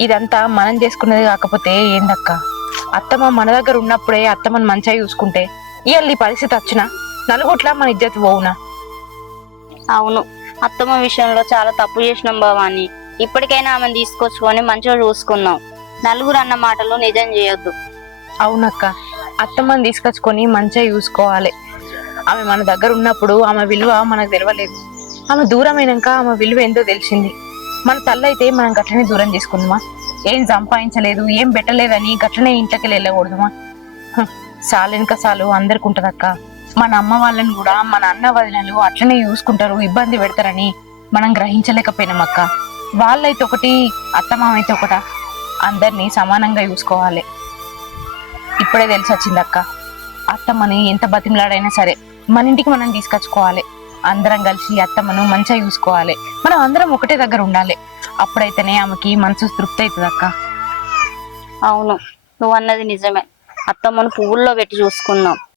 ఇదంతా మనం చేసుకున్నది కాకపోతే ఏందక్క? అత్తమ్మ మన దగ్గర ఉన్నప్పుడే అత్తమ్మని మంచిగా చూసుకుంటే ఇవాళ ఈ పరిస్థితి వచ్చినా? నలుగుట్లా మన ఇజ్జత్ పోవునా? అవును. అత్తమ్మ విషయంలో చాలా తప్పు చేసినాం భవాని. ఇప్పటికైనా ఆమెను తీసుకొచ్చుకొని మంచిగా చూసుకుందాం నలుగురు అన్న మాటలు నిజం చేయొద్దు. అవునక్క. అత్తమ్మని తీసుకొచ్చుకొని మంచిగా చూసుకోవాలి. ఆమె మన దగ్గర ఉన్నప్పుడు ఆమె విలువ మనకు తెలియలేదు ఆమె దూరమైనాక ఆమె విలువ ఏందో తెలిసింది. మన తల్లి అయితే మనం గట్లనే దూరం చేసుకుందామా? ఏం సంపాదించలేదు ఏం పెట్టలేదని గట్లనే ఇంట్లోకి వెళ్ళకూడదుమా? హ, సాలెనక సాలు అందరికి ఉంటదక్క. మన అమ్మ వాళ్ళని కూడా మన అన్న వదినలు అట్లనే చూసుకుంటారు ఇబ్బంది పెడతారని మనం గ్రహించలేకపోయినాం అక్క. వాళ్ళైతే ఒకటి అత్తమామైతే అయితే ఒకట? అందరినీ సమానంగా చూసుకోవాలి. ఇప్పుడే తెలిసి వచ్చింది అక్క అత్తమ్మని ఎంత బతిమలాడైనా సరే మన ఇంటికి మనం తీసుకొచ్చుకోవాలి. అందరం కలిసి అత్తమ్మను మంచిగా చూసుకోవాలి. మనం అందరం ఒకటే దగ్గర ఉండాలి. అప్పుడైతేనే ఆమెకి మనసు తృప్తి అవుతుంది అక్క. అవును. నువ్వు అన్నది నిజమే. అత్తమ్మను పువ్వుల్లో పెట్టి చూసుకుందాం.